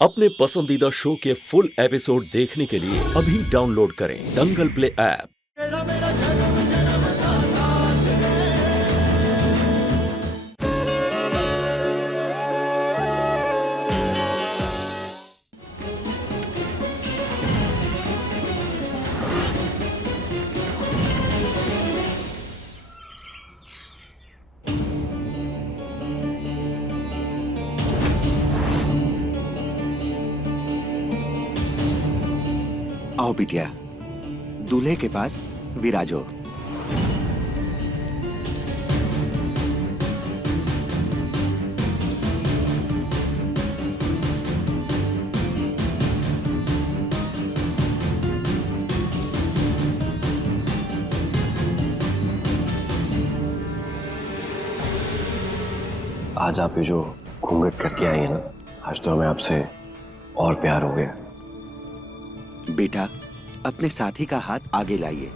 अपने पसंदीदा शो के फुल एपिसोड देखने के लिए अभी डाउनलोड करें दंगल प्ले ऐप। आओ बिटिया, दूल्हे के पास विराजो। आज आप ये जो घूंघट करके आई है ना, आज तो हमें आपसे और प्यार हो गया। बेटा, अपने साथी का हाथ आगे लाइए।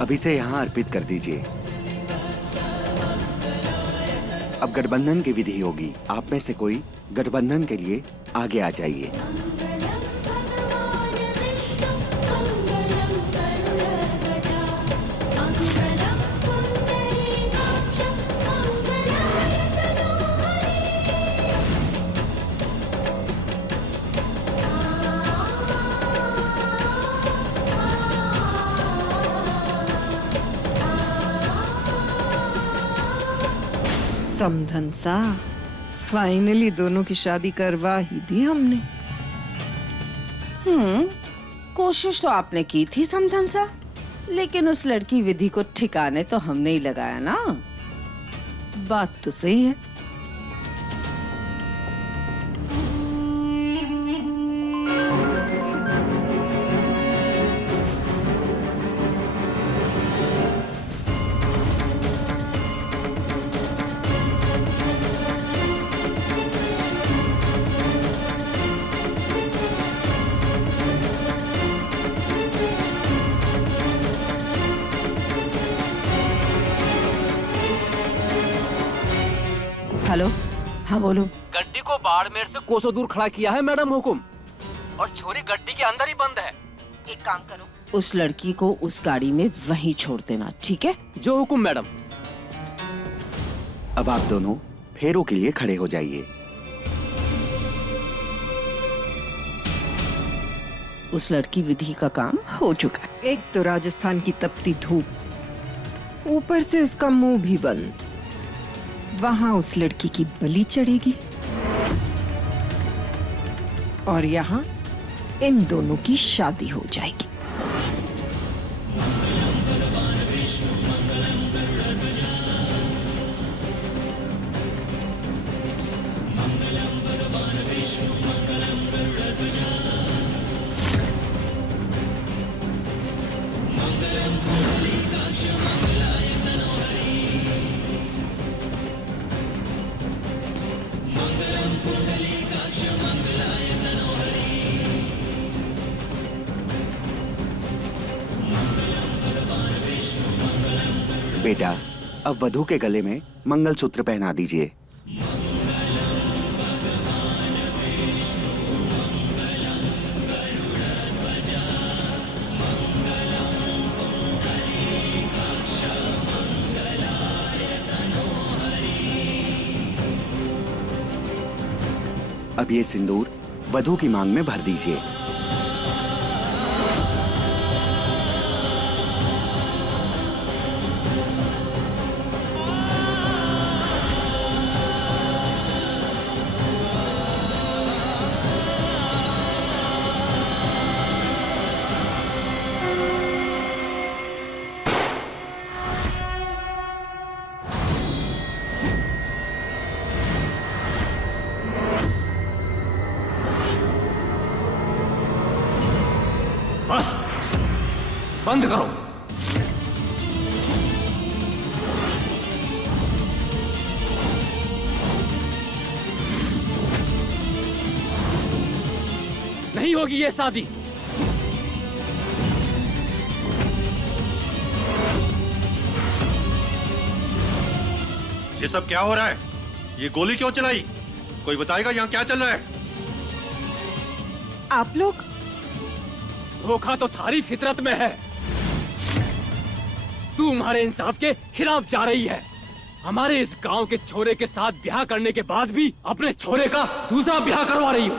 अब इसे यहां अर्पित कर दीजिए। अब गठबंधन की विधि होगी। आप में से कोई गठबंधन के लिए आगे आ जाइए। समधन सा, फाइनली दोनों की शादी करवा ही दी हमने। कोशिश तो आपने की थी समधन सा, लेकिन उस लड़की विधि को ठिकाने तो हमने ही लगाया ना। बात तो सही है। हेलो, हाँ बोलो। गड्डी को बाड़मेर से कोसों दूर खड़ा किया है मैडम हुकुम, और छोरी गड्डी के अंदर ही बंद है। एक काम करो, उस लड़की को उस गाड़ी में वहीं छोड़ देना, ठीक है? जो हुकुम मैडम। अब आप दोनों फेरों के लिए खड़े हो जाइए। उस लड़की विधि का काम हो चुका है। एक तो राजस्थान की तपती धूप, ऊपर से उसका मुंह भी बंद। वहां उस लड़की की बलि चढ़ेगी और यहाँ इन दोनों की शादी हो जाएगी। बेटा, अब वधू के गले में मंगलसूत्र पहना दीजिए। अब ये सिंदूर वधू की मांग में भर दीजिए। बस बंद करो। नहीं होगी ये शादी। ये सब क्या हो रहा है? ये गोली क्यों चलाई? कोई बताएगा यहाँ क्या चल रहा है? आप लोग धोखा तो थारी फितरत में है। तू हमारे इंसाफ के खिलाफ जा रही है। हमारे इस गांव के छोरे के साथ ब्याह करने के बाद भी अपने छोरे का दूसरा ब्याह करवा रही हो।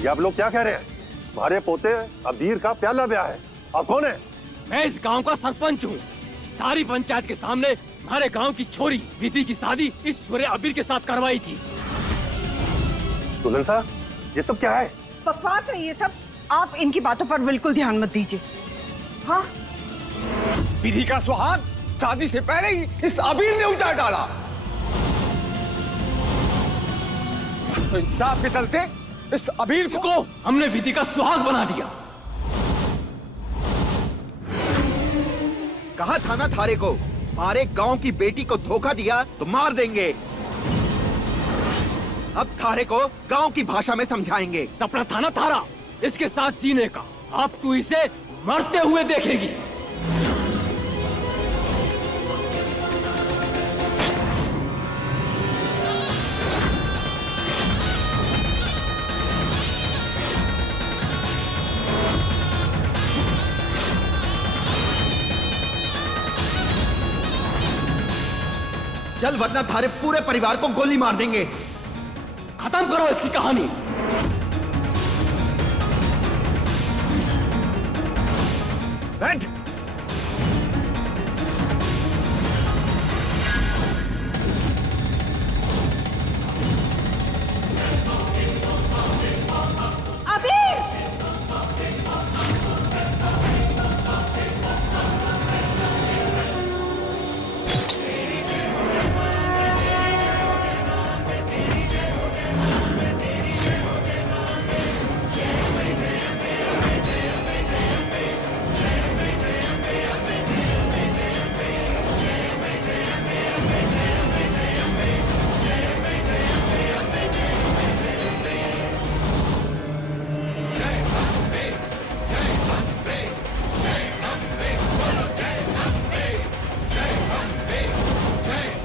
ये आप लोग क्या कह रहे हैं? हमारे पोते अबीर का प्याला ब्याह है। आप कौन है? मैं इस गांव का सरपंच हूँ। सारी पंचायत के सामने हमारे गांव की छोरी विधि की शादी इस छोरे अबीर के साथ करवाई थी। दुल्हन साहब, ये सब क्या है? बकवास है ये सब। आप इनकी बातों पर बिल्कुल ध्यान मत दीजिए। हाँ, विधि का सुहाग शादी से पहले ही इस अबीर ने उतार डाला। तो इंसाफ के चलते इस अबीर को हमने विधि का सुहाग बना दिया। कहा था ना थारे को, हमारे गांव की बेटी को धोखा दिया तो मार देंगे। अब थारे को गांव की भाषा में समझाएंगे। सपना था ना थारा इसके साथ जीने का, अब तू इसे मरते हुए देखेगी। चल, वरना थारे पूरे परिवार को गोली मार देंगे। खत्म करो इसकी कहानी। बैठ।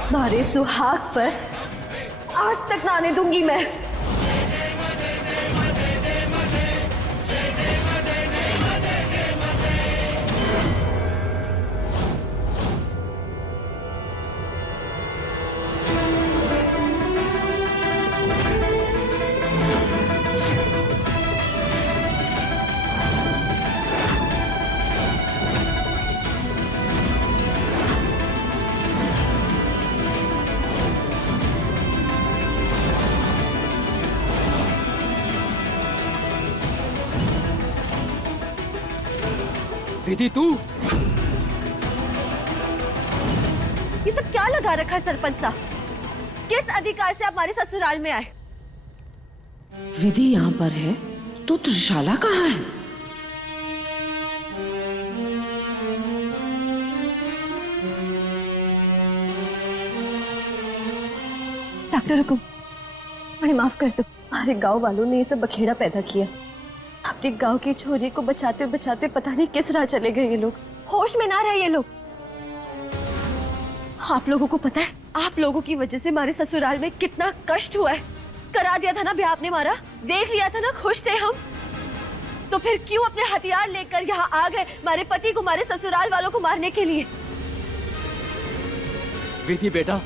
तुम्हारे सुहाग पर आज तक ना आने दूंगी मैं। विधि, तू ये सब क्या लगा रखा है सरपंच साहब? किस अधिकार से आप हमारे ससुराल में आए? विधि यहाँ पर है तो त्रिशाला कहाँ है? डॉक्टर हुकुम, मुझे माफ कर दो। हमारे गांव वालों ने ये सब बखेड़ा पैदा किया। अपने गांव की छोरी को बचाते बचाते पता नहीं किस राह चले गए ये लोग। होश में ना रहे ये लोग। आप लोगों को पता है आप लोगों की वजह से हमारे ससुराल में कितना कष्ट हुआ है। करा दिया था ना ब्याह आपने हमारा, देख लिया था ना, खुश थे हम। तो फिर क्यों अपने हथियार लेकर यहाँ आ गए हमारे पति को, हमारे ससुराल वालों को मारने के लिए? विधि बेटा,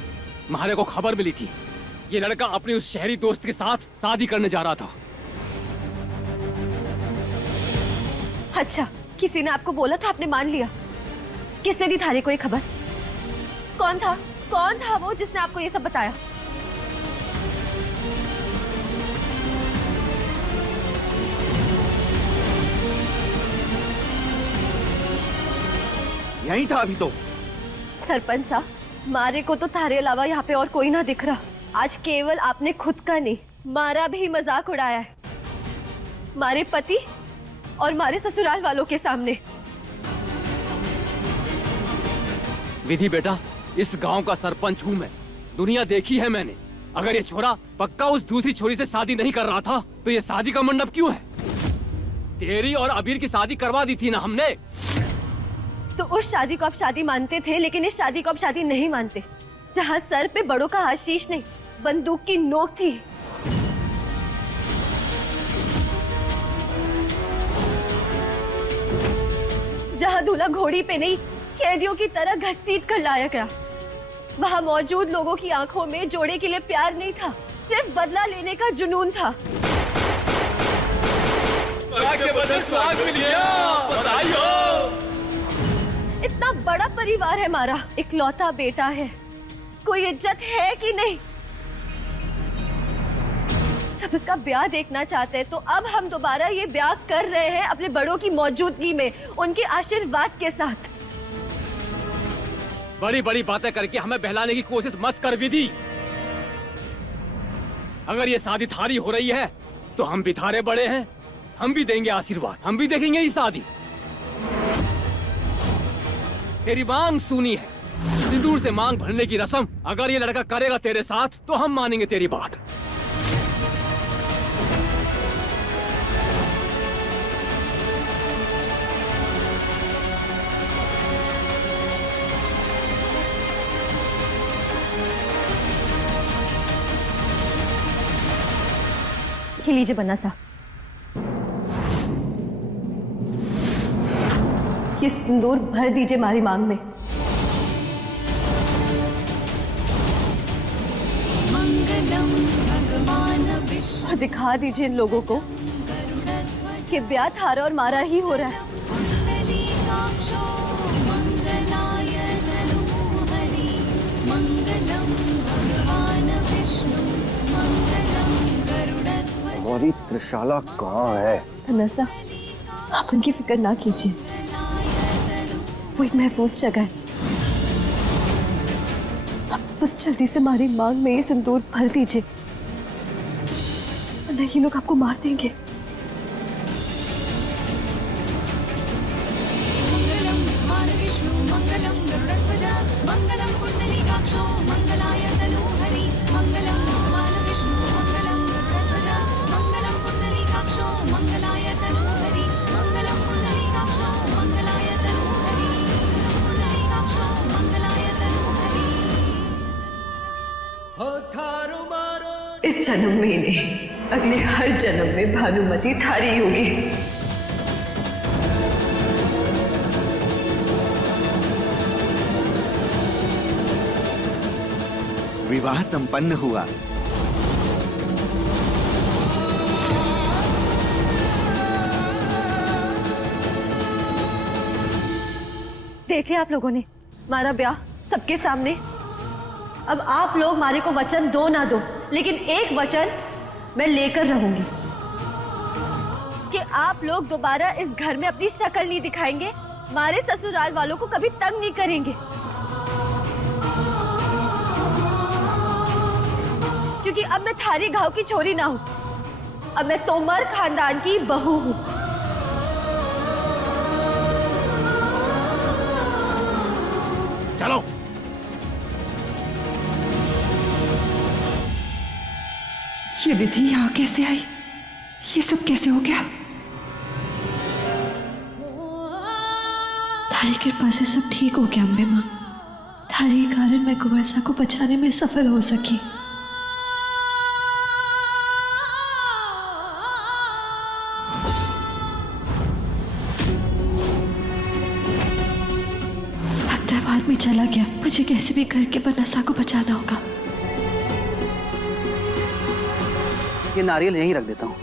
हमारे को खबर मिली थी ये लड़का अपने उस शहरी दोस्त के साथ शादी करने जा रहा था। अच्छा, किसी ने आपको बोला था, आपने मान लिया? किसने दी थारे को ये खबर? कौन था? कौन था वो जिसने आपको ये सब बताया? यही था अभी तो। सरपंच साहब, मारे को तो थारे अलावा यहाँ पे और कोई ना दिख रहा। आज केवल आपने खुद का नहीं, मारा भी मजाक उड़ाया है, मारे पति और मारे ससुराल वालों के सामने। विधि बेटा, इस गांव का सरपंच हूँ मैं, दुनिया देखी है मैंने। अगर ये छोरा पक्का उस दूसरी छोरी से शादी नहीं कर रहा था तो ये शादी का मंडप क्यों है? तेरी और अबीर की शादी करवा दी थी ना हमने। तो उस शादी को आप शादी मानते थे, लेकिन इस शादी को आप शादी नहीं मानते, जहाँ सर पे बड़ों का आशीष नहीं, बंदूक की नोक थी। जहाँ दूल्हा घोड़ी पे नहीं, कैदियों की तरह घसीट कर लाया गया। वहाँ मौजूद लोगों की आंखों में जोड़े के लिए प्यार नहीं था, सिर्फ बदला लेने का जुनून था। इतना बड़ा परिवार है हमारा, इकलौता बेटा है, कोई इज्जत है कि नहीं? सब इसका ब्याह देखना चाहते हैं, तो अब हम दोबारा ये ब्याह कर रहे हैं अपने बड़ों की मौजूदगी में, उनके आशीर्वाद के साथ। बड़ी बड़ी बातें करके हमें बहलाने की कोशिश मत कर विधि। अगर ये शादी थारी हो रही है तो हम भी थारे बड़े हैं, हम भी देंगे आशीर्वाद, हम भी देखेंगे ये शादी। तेरी मांग सुनी है, सिंदूर से मांग भरने की रस्म अगर ये लड़का करेगा तेरे साथ तो हम मानेंगे तेरी बात। ये लीजिए बन्ना साहब, ये सिंदूर भर दीजिए हमारी मांग में। मंगलम भगवान विष्णु। और दिखा दीजिए इन लोगों को कि ब्याह थारा और मारा ही हो रहा है। हमारी त्रिशाला कहाँ है? तनसा, आप उनकी फिक्र ना कीजिए, वो एक महफूज जगह है। आप बस जल्दी से हमारी मांग में ये सिंदूर भर दीजिए, वरना ये लोग आपको मार देंगे। मंगलम भगवान विष्णु मंगलम गरुड़ध्वजा मंगलम पुंडलीकाक्षो मंगलाय तनूहरि मंगलम भगवान विष्णु मंगलम गरुड़ध्वजा मंगलम पुंडलीकाक्षो मंगलाय तनूहरि मंगलम पुंडलीकाक्षो मंगलाय तनूहरि पुंडलीकाक्षो मंगलाय तनूहरि। इस जन्म में ही नहीं, अगले हर जन्म में भानुमति थारी होगी। विवाह संपन्न हुआ। देख लिया आप लोगों ने हमारा ब्याह सबके सामने। अब आप लोग हमारे को वचन दो ना दो, लेकिन एक वचन मैं लेकर रहूंगी कि आप लोग दोबारा इस घर में अपनी शक्ल नहीं दिखाएंगे, हमारे ससुराल वालों को कभी तंग नहीं करेंगे, क्योंकि अब मैं थारी गांव की छोरी ना हूं, अब मैं तोमर खानदान की बहू हूं। चलो। ये विधि यहाँ कैसे आई? ये सब कैसे हो गया? थारी कृपा से सब ठीक हो गया अम्बे माँ। थारी के कारण मैं कुंवरसा को बचाने में सफल हो सकी। आदमी चला गया, मुझे कैसे भी करके बनसा को बचाना होगा। ये नारियल यहीं रख देता हूँ।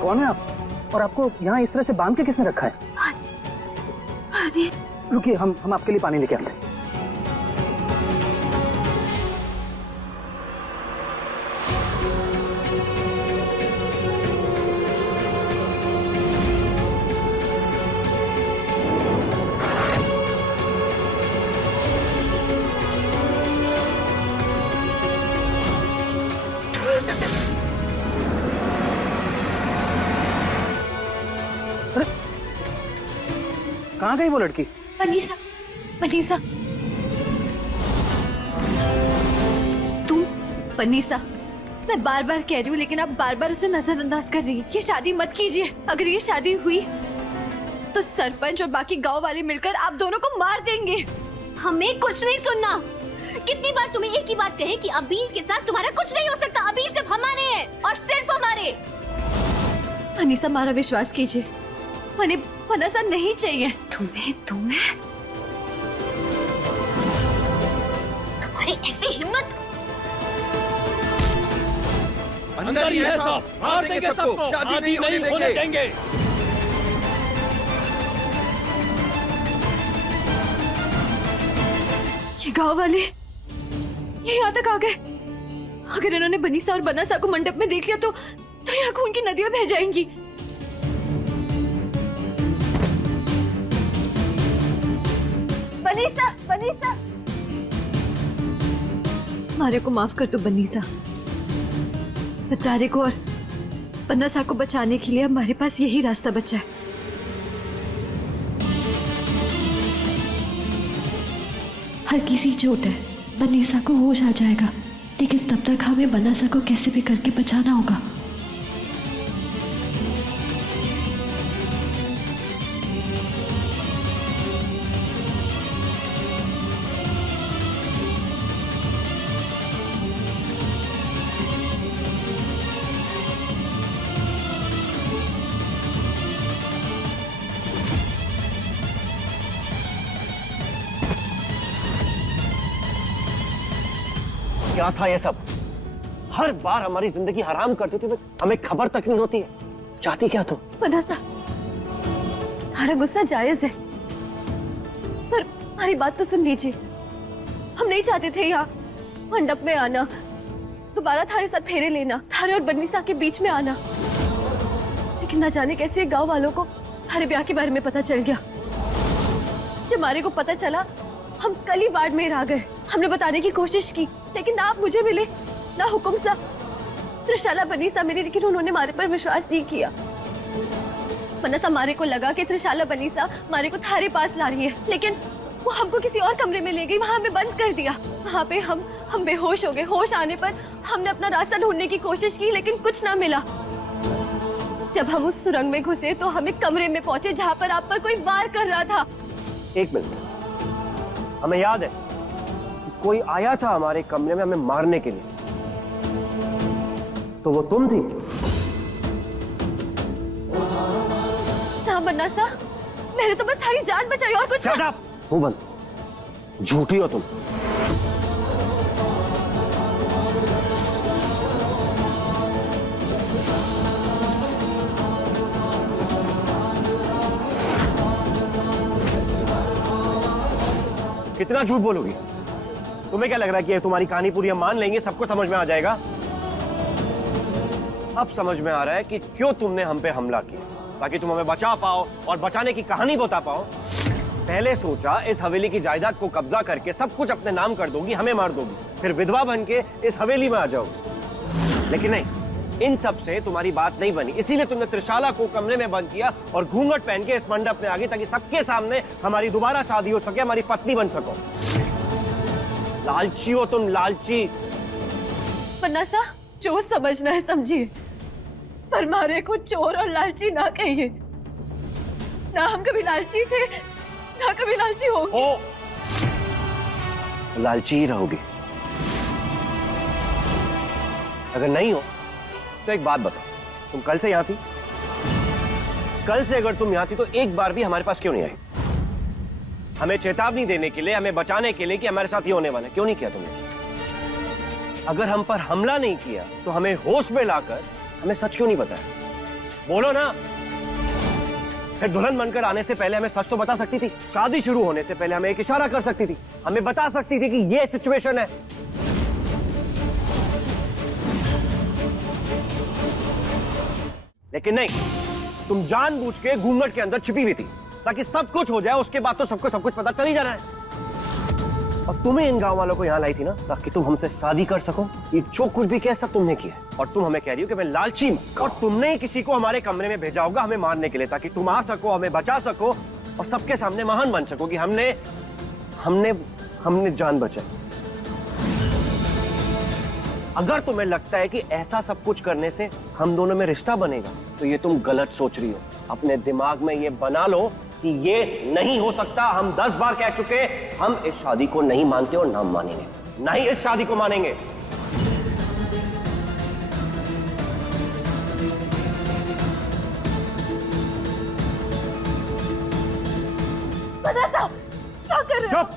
कौन है आप? और आपको यहाँ इस तरह से बांध के किसने रखा है? पानी। रुकिए, हम आपके लिए पानी लेके आते हैं। कहाँ गई वो लड़की? मनीषा, मनीषा, तुम मनीषा, मैं बार बार कह रही हूँ लेकिन आप बार बार उसे नजरअंदाज कर रही हैं। ये शादी मत कीजिए। अगर ये शादी हुई तो सरपंच और बाकी गांव वाले मिलकर आप दोनों को मार देंगे। हमें कुछ नहीं सुनना। कितनी बार तुम्हें एक ही बात कहे कि अबीर के साथ तुम्हारा कुछ नहीं हो सकता। अबीर सिर्फ हमारे हैं और सिर्फ हमारे। मनीषा, हमारा विश्वास कीजिए। मुझे ऐसा नहीं चाहिए। तुम्हें तुम्हारी ऐसी हिम्मत। अंदर ही है सब, मार देंगे सबको, शादी नहीं होने देंगे। ये गांव वाले ये यहाँ तक आ गए। अगर इन्होंने बनीसा और बनासा को मंडप में देख लिया तो यहाँ खून की नदियां बह जाएंगी। बनीसा, बनीसा, मारे को माफ कर दो बनीसा। बतारे को और बनासा को बचाने के लिए हमारे पास यही रास्ता बचा है। हल्की सी चोट है, बनीसा को होश आ जाएगा, लेकिन तब तक हमें बनासा को कैसे भी करके बचाना होगा। क्या था ये सब? हर बार हमारी जिंदगी हराम करती थी, हमें खबर तक नहीं होती है। चाहती क्या तुम? बनासा, तुम्हारा गुस्सा जायज है, पर हमारी बात तो सुन लीजिए। हम नहीं चाहते थे यहाँ मंडप में आना, दोबारा थारे साथ फेरे लेना, थारे और बनीसा के बीच में आना। लेकिन ना जाने कैसे गांव वालों को थारे ब्याह के बारे में पता चल गया। जब हमारे को पता चला, हम कल ही बाड़मेर आ गए। हमने बताने की कोशिश की, लेकिन ना आप मुझे मिले, ना हुकुम सा, त्रिशाला बनीसा मिली, लेकिन उन्होंने हमारे पर विश्वास नहीं किया। वरना हमारे को लगा कि त्रिशाला बनीसा हमारे को थारे पास ला रही है, लेकिन वो हमको किसी और कमरे में ले गई, वहां हमें बंद कर दिया। वहां पे हम बेहोश हो गए। होश आने पर हमने अपना रास्ता ढूंढने की कोशिश की, लेकिन कुछ ना मिला। जब हम उस सुरंग में घुसे तो हम एक कमरे में पहुंचे जहाँ पर आप पर कोई वार कर रहा था। एक मिनट, हमें याद है कोई आया था हमारे कमरे में हमें मारने के लिए, तो वो तुम थी? ना बनासा, मैंने तो बस थारी जान बचाई और कुछ। Shut up! मुंह बंद, झूठी हो तुम। कितना झूठ बोलोगी? तुम्हें क्या लग रहा है कि तुम्हारी कहानी पूरी हम मान लेंगे, सबको समझ में आ जाएगा? अब समझ में आ रहा है कि क्यों तुमने हम पे हमला किया, ताकि तुम हमें बचा पाओ और बचाने की कहानी बता पाओ। पहले सोचा इस हवेली की जायदाद को कब्जा करके सब कुछ अपने नाम कर दोगी, हमें मार दोगी, फिर विधवा बन के इस हवेली में आ जाओगी। लेकिन नहीं, इन सब से तुम्हारी बात नहीं बनी, इसीलिए तुमने त्रिशाला को कमरे में बंद किया और घूंघट पहन के इस मंडप में आ गई, ताकि सबके सामने हमारी दोबारा शादी हो सके, हमारी पत्नी बन सको। लालची हो तुम, लालची। बनासा, जो समझना है समझिए, पर मारे को चोर और लालची ना कहिए। ना हम कभी लालची थे, ना कभी लालची होंगे। लालची ही रहोगी। अगर नहीं हो तो एक बात बताओ, तुम कल से यहां थी? कल से अगर तुम यहां थी तो एक बार भी हमारे पास क्यों नहीं आई? हमें चेतावनी देने के लिए, हमें बचाने के लिए कि हमारे साथ ये होने वाला है, क्यों नहीं किया तुमने? अगर हम पर हमला नहीं किया तो हमें होश में लाकर हमें सच क्यों नहीं बताया? बोलो ना। फिर दुल्हन बनकर आने से पहले हमें सच तो बता सकती थी। शादी शुरू होने से पहले हमें एक इशारा कर सकती थी, हमें बता सकती थी कि ये सिचुएशन है। लेकिन नहीं, तुम जानबूझ के घूंघट के अंदर छिपी हुई थी, ताकि सब कुछ हो जाए, उसके बाद तो सबको सब कुछ पता चल ही जाना है। और तुम्हें इन गांव वालों को यहाँ लाई थी ना, ताकि तुम हमसे शादी कर सको। ये जो कुछ भी किया सब तुमने किया, और तुम हमें कह रही हो कि मैं लालची हूं, और तुमने ही किसी को हमारे कमरे में भेजा होगा हमें मारने के लिए, ताकि तुम आ सको, हमें बचा सको, और सबके सामने महान बन सको कि हमने हमने हमने जान बचाई। अगर तुम्हें लगता है कि ऐसा सब कुछ करने से हम दोनों में रिश्ता बनेगा तो ये तुम गलत सोच रही हो। अपने दिमाग में ये बना लो कि ये नहीं हो सकता। हम 10 बार कह चुके, हम इस शादी को नहीं मानते और ना मानेंगे, नहीं इस शादी को मानेंगे। क्या कर रहे हो? चुप!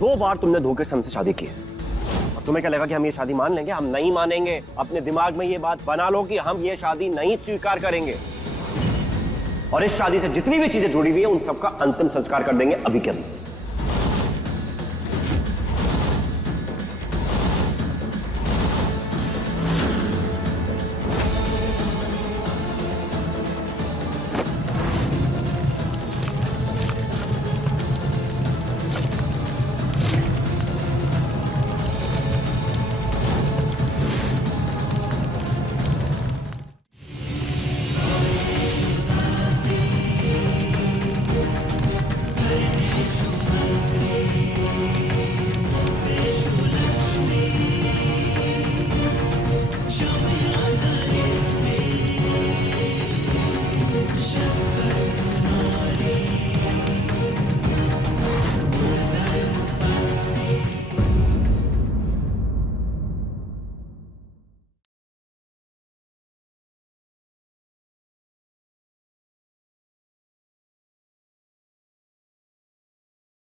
2 बार तुमने धोखे से हमसे शादी की है और तुम्हें क्या लगा कि हम ये शादी मान लेंगे? हम नहीं मानेंगे। अपने दिमाग में ये बात बना लो कि हम ये शादी नहीं स्वीकार करेंगे और इस शादी से जितनी भी चीजें जुड़ी हुई है उन सबका अंतिम संस्कार कर देंगे अभी के अभी।